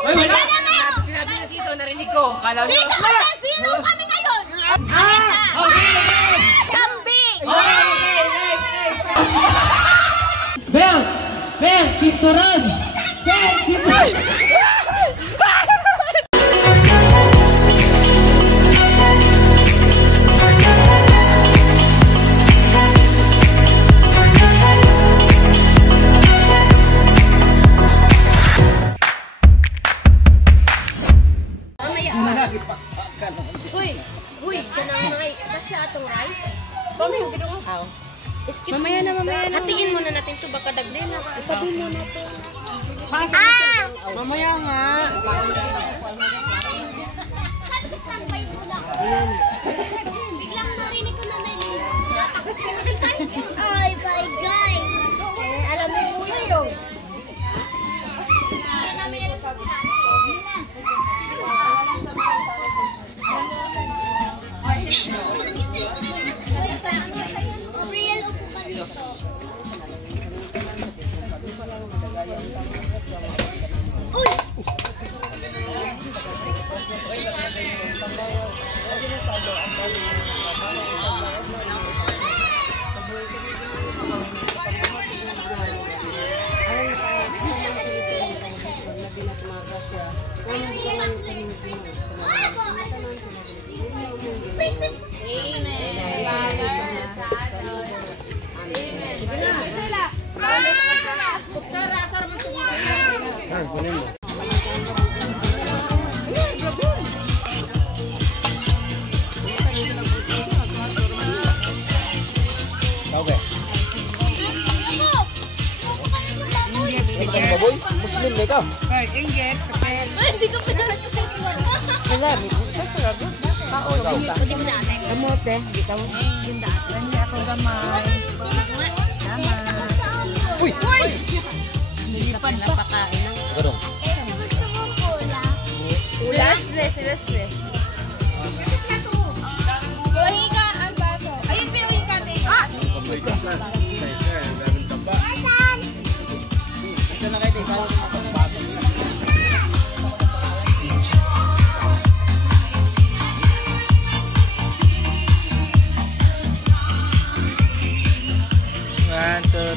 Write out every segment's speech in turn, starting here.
Uy, wala! Sinabi na dito, narinig ko. Kala nyo. Dito kasi, sino kami ngayon? Okay! Kambing! Okay, next! Bel! Bel! Sinturon! Bel! Sinturon! Uy, kanangay, kasi atong rice. Mamaya na. Hatiin muna natin ito, baka dagli na. Itabi mo natin. Mamaya nga. Standby mo lang. Biglang narinig ko na natakas na ay, bye guys. Alam mo yung muna yun. Para namin alam sa mga. Real upo ka dito. Uy! Amen. Father, Amen. Baboy, Muslim na ikaw. Hindi ka pa nalasagot. Pwede mo dati. Kamote, hindi ka mo. Hindi ako gamay. Uy! Hindi pa napakain ng Garong. Gusto mo pula? ulan. Stress. Higa ang baso. Ayun pa yung kante. Ito na kayo, ikaw ang baso. One, two.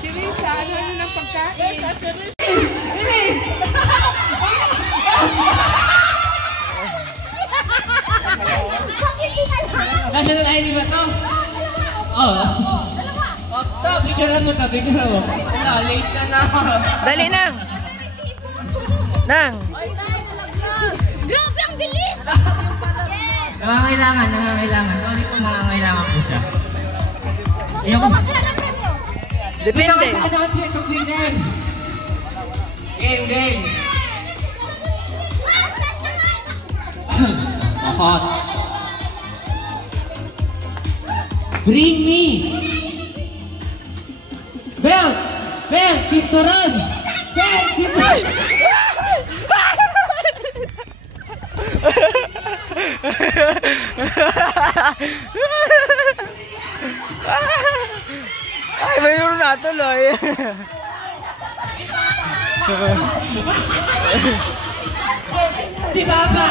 Si Risa, ano ng pagkain? National ID ba to? Oo. Picturean mo. Wala, late na. Dali nang. Nang. Grabe ang bilis! Nangangailangan. Sorry kung nangangailangan po siya. Ikaw magkala premyo. Depende. Game. Hot. Bring me! Bel! Sinturon! Bel! Sinturon! Ay, mayroon na tuloy. Si Papa!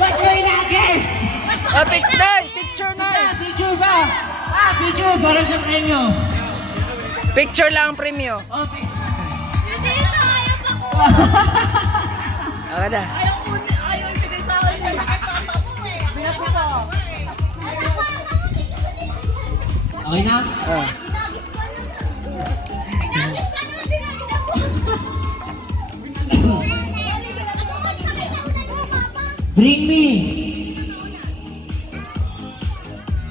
Ba't mo inagis? Picture na. Picture ba? Picture para sa premyo. Picture lang ang premyo. Okay. Dito, ayaw pa ko. Aga na. Ayaw ibigay sa akin. Binasito. Okay na? Pinagis ka nun, dinagis ako.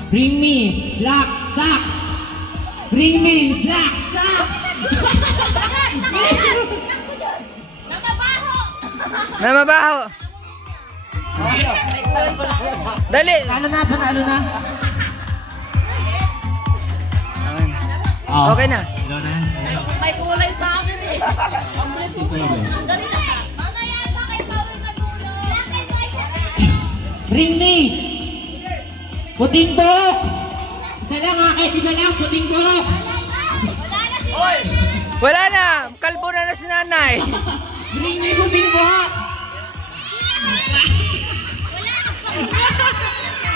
Bring me black socks. Bring me black socks. Namabaho. Dali. Panalo na. Oh. Okay na. Ikaw na. May kulay sa akin eh. Si Pedro. Mamaya pa kay Paul matulog. Bring me! Puting buhok! Isa lang ha, kahit isa lang, puting buhok! Wala na si Wala na. Kalbo na si nanay. Bring me puting buhok!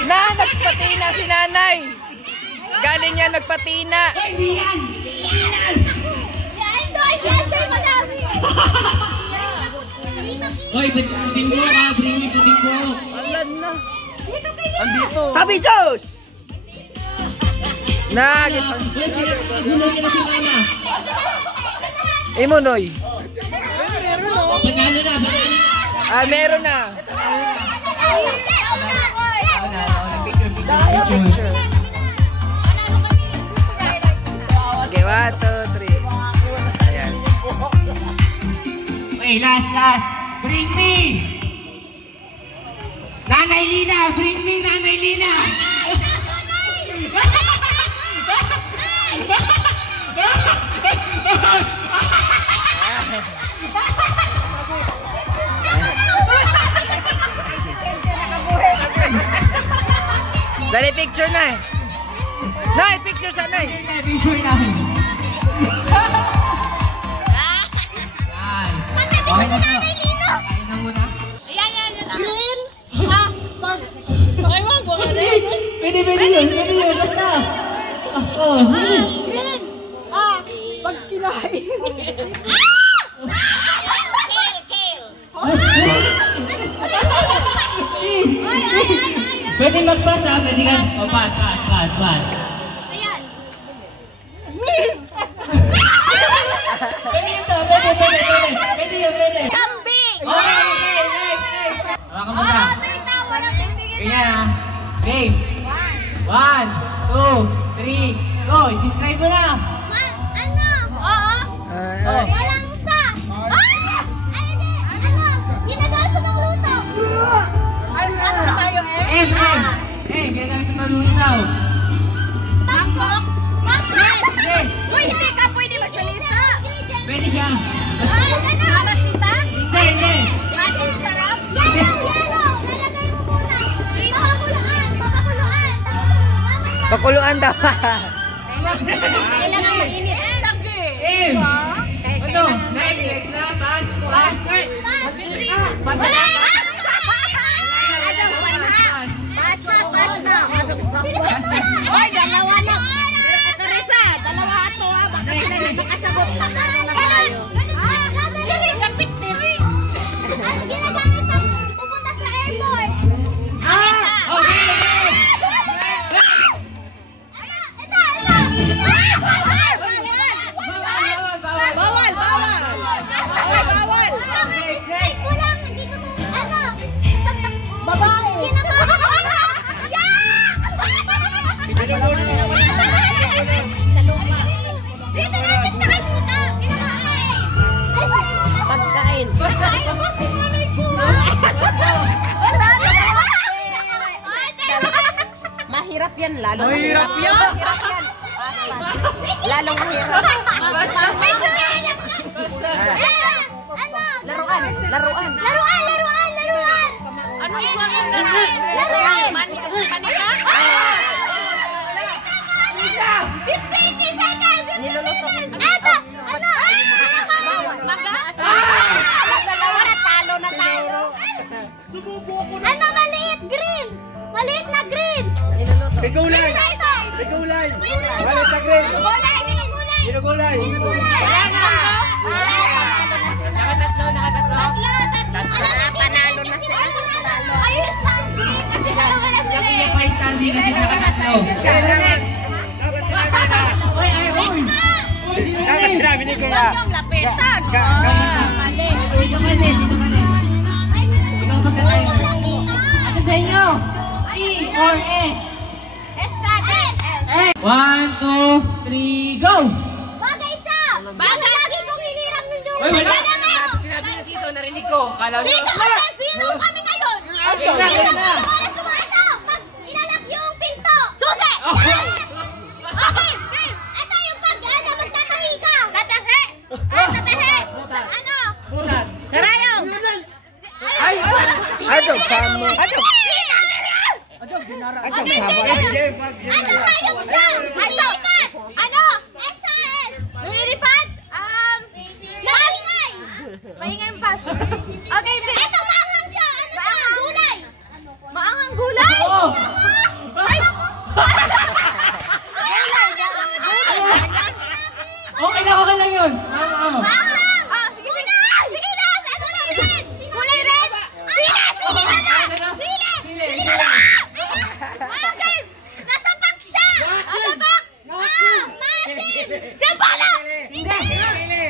Nagpatina si nanay. Galing niya nagpatina. Hindi yan! Yan, doy, center madami. Hoy, puting buhok ha, bring me puting buhok! Alam na. Dito kayo. Andito. Tabi Diyos! Nagulo niya na si Mama. Imonoy. Panalo na, panalo na. Ah, meron na. Picture. Okay, 1, 2, 3. Ayan. Wait, last. Bring me! Nanay Lina! Bring me, Nanay Lina! Dali, picture na eh. Nay, picture sa nay. Picture namin. Okay na to. Kain na muna. Ayan. Green. Ah, wag ka rin. Pwede yun, basta. Green. Ah, pag kinain. Pwede mag-pass ha, pwede ka. O, pass. Ayan. Pwede yun. Kambing. Okay, next. Hawakan mo na. Tawa lang, tingin. Ganyan ha. Game. 1, 2, 3, go. Describe mo na. Ano? Oo. Walang sa. Ay, hindi. Ano? Ginagawa sa pangluto. Ano tayo eh? Ganyan sa malutaw. Mangkok. Okay. Uy, hindi ka pwede magsalita. Pwede siya. Ay, ano? Masita? Hindi. Magic sarap? Yellow. Lalagay mo muna. Papakuluan. Pakuluan daw. Kailangan mainit. Aim. Ano? Next na. Pass. Wala! Adam, panha! Basta! Hoy, dalawa na! Pero ito Risa, dalawa ato ha! Baka sila na makasagot na tayo. Kapit diri! Ano ginagamit ang pupunta sa airport? Okay. Bawal! Ay, bawal! Strike mo lang! Hindi ko ano? Babae! Sa lupa. Dito natin ka dito! Kinakain! Pagkain! Mahirap yan, lalong mahirap yan. Lalong mahirap. Laruan. Ano yung laruan? Manika? 15 seconds! Niluluto. Eto! Ano? Magas? Dalawa na talo na tayo. Ano? Maliit green! Maliit na green! Niluluto. Bigulay. Gulay! Wala sa green. Gulay! Ginugulay. Nakatatlo. Panalo na sila. Ayos standing kasi dalawa na sila eh. May standing kasi nakatatlo. Dapat sinabi ni Kuya. Yung lapitan. Mali. Dito ka din. Ikaw magkakain. Ano sa inyo? T or S? Estades. 1, 2, 3, go! Bagay siya. Bagay lagi kong hiniram yung joke. Uy, wala. Sinabi niya dito, narinig ko. Kala niyo. Dito kasi sino kami ngayon? Ikaw na, ikaw na. Ito, pag ilalak yung pinto. Susi! Okay. Okay, ito yung pag Ano hayop siya? Lumilipad! Ano? SAS! Lumilipad? Maingay! Maingay ang pass. Okay, ito maanghang siya. Maanghang gulay. Maanghang gulay? Ay, ako! Okay lang yun. Maanghang! Sige na! Sige na! Ano na red? Kulay red? Sila! Sila na! Sila! Sila na! Okay! Nasapak siya! Nasapak! Masim! Sempala! Hindi!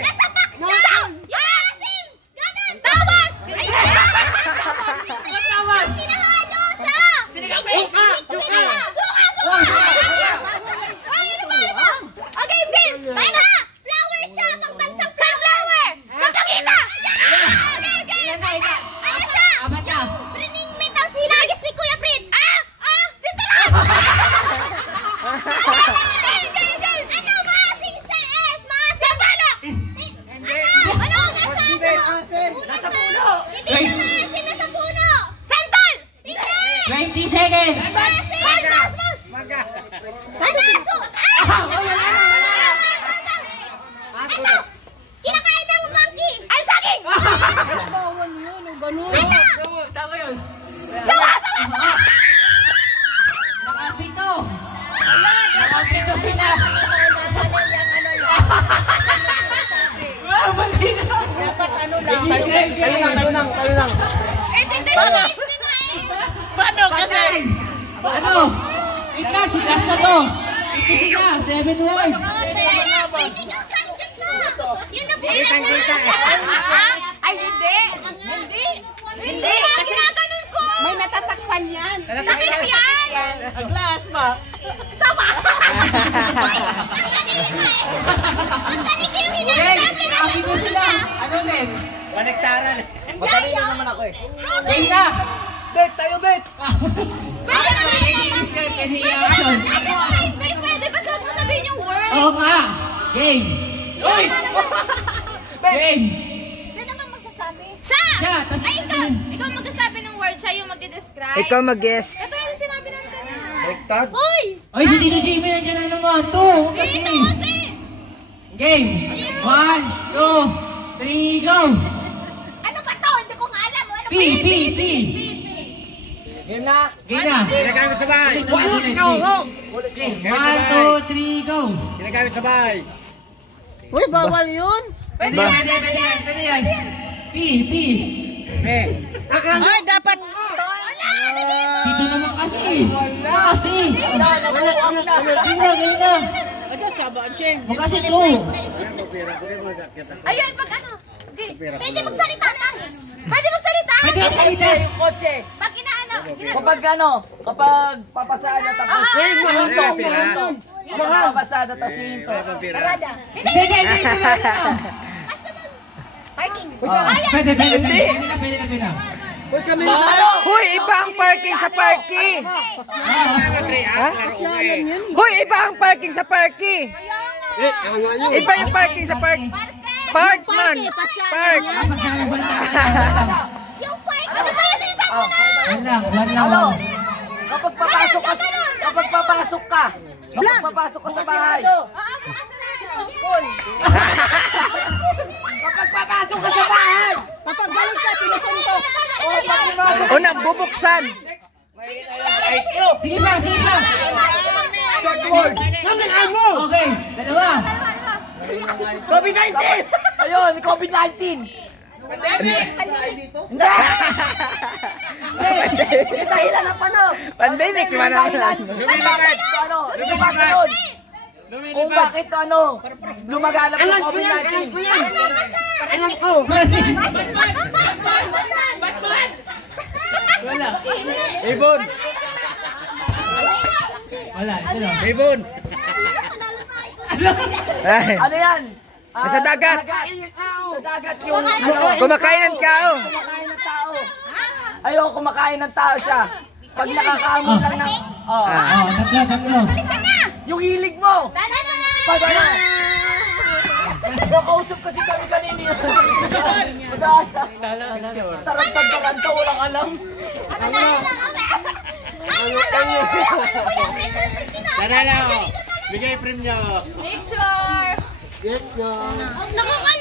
Nasapak siya! Masim! Ganun! Tawas! Ay! Tawas! Sinahalo siya! Suka! Suka! Okay, game! Tayo na! Flower siya! Pagbansang flower! Pagkakita! Okay! Ano siya? Brining metal sinagis ni Kuya Fritz! Sinta lang! Ano? Maasing siya es! Maasing! Bala! Ano? Nasa puno! Hindi na maasim! Nasa puno! Santol! Hindi! 20 seconds! Maga! Panaso! Ito! Kinakain ng monkey! Ang saging! Bawal yun, ang ganun. Ito! Sama yun. Sawa! Nakapito! Nakapito sila! Mali na! Dapat ano lang. Talo lang. Paano kasi? Ano? Ikaw, si last na to! Ito sila, 7 words! Ay, hindi! Hindi! Kasi naganon ko! May natatakpan yan. Nakilap yan! Ang last pa! Sama! Ang galing yung hinahanapin! Nakapito sila! Ano, men? Panektaran. Matalino naman ako eh. Game na! Bet, tayo bet! Pwede ba sabihin yung word? Oo nga! Game! Uy! Game! Sino naman magsasabi? Siya! Siya, tas- Ay, ikaw magsasabi ng word, siya yung magde-describe. Ikaw mag-guess. Ito yung sinabi namin kanina. Baliktad. Hoy! Oy, si Tito Jimmy nandiyan na naman! 2! Dito kasi! Game! 1, 2, 3, go! Ano ba to? Hindi ko nga alam. Ano P! Game na. Game na! Ginagamit sa bahay. Game! 1, 2, 3, go! Ginagamit sa bahay. Uy, bawal yun. Pwede yan! P! Ay, dapat. Dito naman kasi! Kasi! Ganyan! Aja, saban, Cheng. Kasi 2! Ayun, pag ano? Pwede magsalita na. Pwede magsalita. Pwede ang salita! Kotse. Pag inaano. Kapag papasaan na tapos. Mahantong. Mga papasada tapos hinto. Parada. Hindi. Hindi! Basta mag... Parking. Pwede na. Hoy, iba ang parking sa parking. Hoy, iba ang parking sa parking. Iba yung parking sa park. Park man. Park. Yung park. Ano ba yung sinasabi mo na? Wag lang. Kapag papasok ka sa bahay. Kapag papasok ka sa bahay. Kapag galing ka, sinusuntok. O nagbubuksan. Sige pa! Shortboard. Okay, dalawa! COVID-19. Ayun, COVID-19. Hindi! Dahilan ng pandemic, manahilan. Kung bakit lumaganap ng COVID-19. Alam ko! Wala. Ibon. Wala, ito lang. Ibon. Ano yan? Sa dagat. Sa dagat yung kumakain ng tao. Ayaw, kumakain ng tao siya. Pag nakakaamon lang ng... Tatlo. Yung hilig mo. Pag ano? Nakausap kasi kami kanina. Tarantad-taranta, walang alam. Ano na? Nanalo. Bigay premyo. Picture! Nakuha